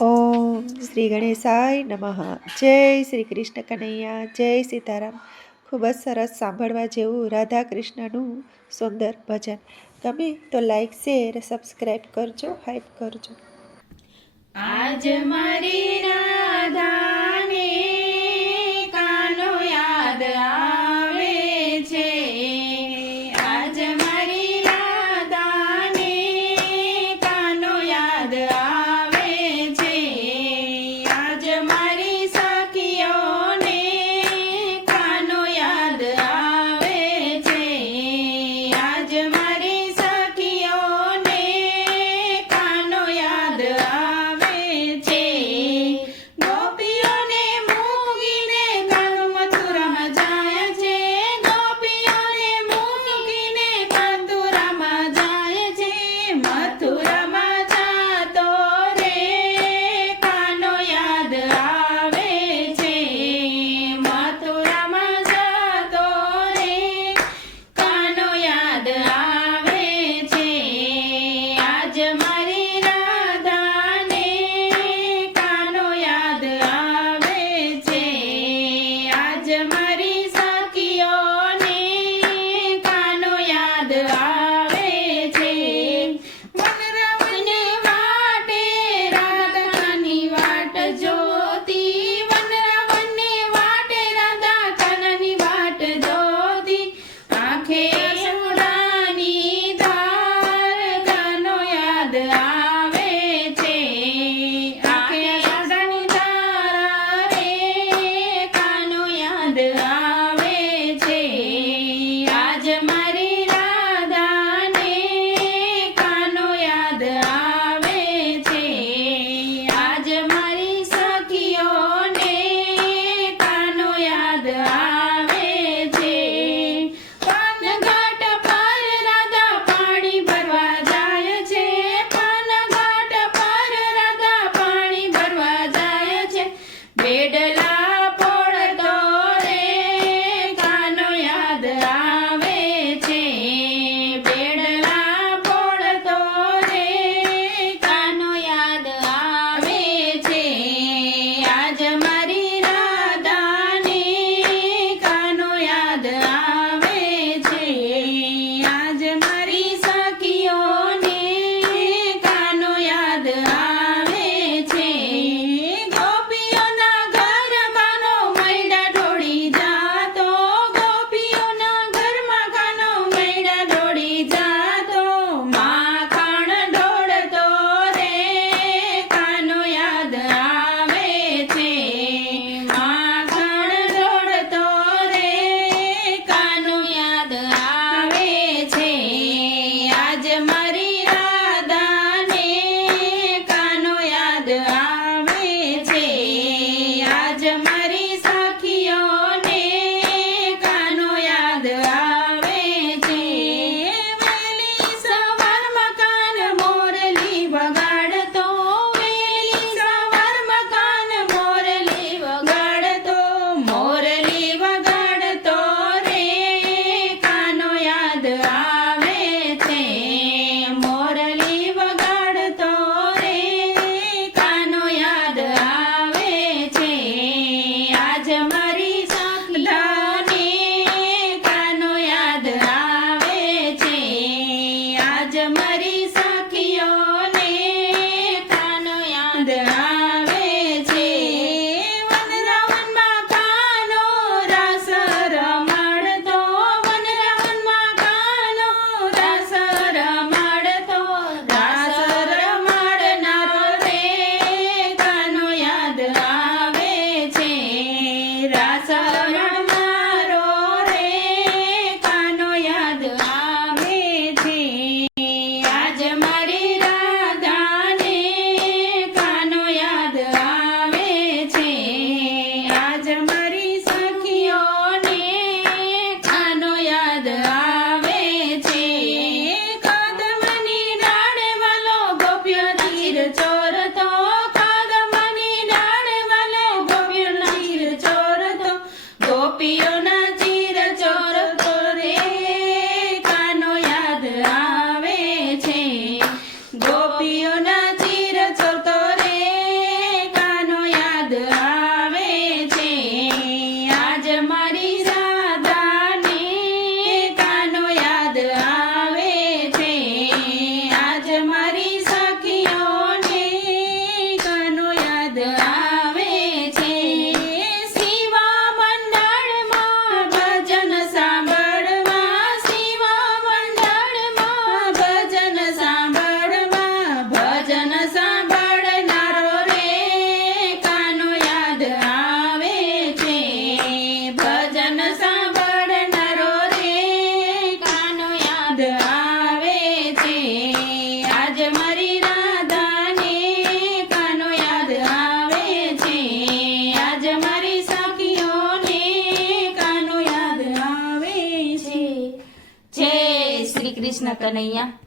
ઓમ શ્રી ગણેશાય નમઃ. જય શ્રી કૃષ્ણ કનૈયા, જય સીતારામ. ખૂબ જ સરસ સાંભળવા જેવું રાધા કૃષ્ણનું સુંદર ભજન. ગમે તો લાઈક, શેર, સબસ્ક્રાઈબ કરજો, હાઈપ કરજો. આજ મારી રાધાને કાનો યાદ આવે છે. આજ મારી રાધાને કાનો યાદ આવે છે. આજ મારી સખીઓને કાનો યાદ આવે છે. આજ મારી સખીઓને કાનો યાદ આવે છે. ગોપીઓને મૂકીને કાનો મથુરામાં જાય છે. ગોપીઓને મૂકીને મથુરામાં જાય છે. મથુરામાં જાતો રે કાનો યાદ આવે છે. મથુરામાં જાતો રે કાનો યાદ આવે છે. આજ મારી રાધાને કાનો યાદ આવે છે. આજ મારી સખીઓને કાનો યાદ આવે છે. વનરાવને વાટે રાધાની વાટ જોતી. વનરાવને વાટે રાધા કાનાની વાટ જોતી. આંખે યશોદાની ધાર કાનો યાદ આવે છે. આંખે યશોદાની ધાર રે કાનો યાદ આવે છે. આજ મારી રાધાને કાનો યાદ આવે છે. આજ મારી સખીઓને કાનો યાદ આવે છે. પાનઘાટ પર રાધા પાણી ભરવા જાય છે. પાનઘાટ પર રાધા પાણી ભરવા જાય છે. બેડલા પડતો રે કાનો યાદ આવે છે. બેડલા પડતો રે કાનો યાદ આવે છે. આજ મારી રાધાને કાનો યાદ આવે છે. આજ મારી સખીઓને કાનો યાદ આવે છે. ગોપીઓના ઘરમાં મૈડા ઢોળી જાતો. ગોપીઓના ઘરમાં કાનો મૈડા ઢોળી જાતો. માખણ ઢોળતો રે કાનો યાદ આવે છે. માખણ ઢોળતો રે કાનો યાદ આવે છે. આજ મારી રાધાને કાનો યાદ આવે છે. આજ મારી સખીઓને કાનો યાદ આવે છે. વહેલી સવારમાં કાન મોરલી વગાડતો. વહેલી સવારમાં કાન મોરલી વગાડતો. મોરલી વગાડતો રે કાનો યાદ આવે છે. મોરલી વગાડતો રે કાનો યાદ આવે છે. આજ મારી સખીઓને કાનો યાદ આવે છે. આજ મારી સખીઓને કાનો યાદ આવે છે. વનરાવનમાં કાનો રાસ રમાડતો. વનરાવનમાં કાનો રાસ રમાડતો. રાસ રમાડનારો રે કાનો યાદ આવે છે. રાસ રમાડનારો રે કાનો યાદ આવે છે. આજ કનૈયા